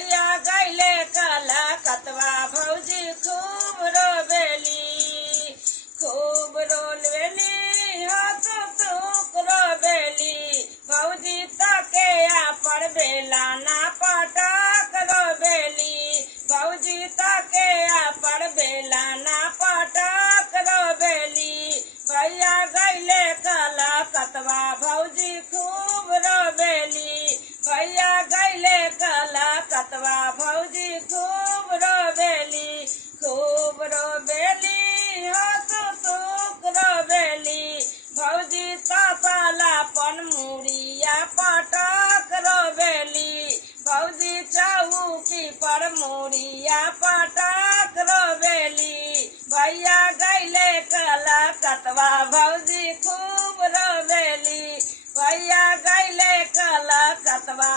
भैया गैले कलकतवा भौजी खूब रोबेली हाथ सुख रोबेली भौजी तके पर बेला ना पटक रोबेली भौजी तके पर बेला ना पटक रोबेली भैया गैले कलकतवा भौजी खूब रोबेली भैया गैले कलकतवा भौजी खूब रोबेली हाथ सुख रोबेली भौजी तसलापन मुड़िया पटक रोबेली भौजी चौकी पर मुड़िया पटक रोबेली भैया गैले कलकतवा भौजी खूब रोबेली भैया गैले कलकतवा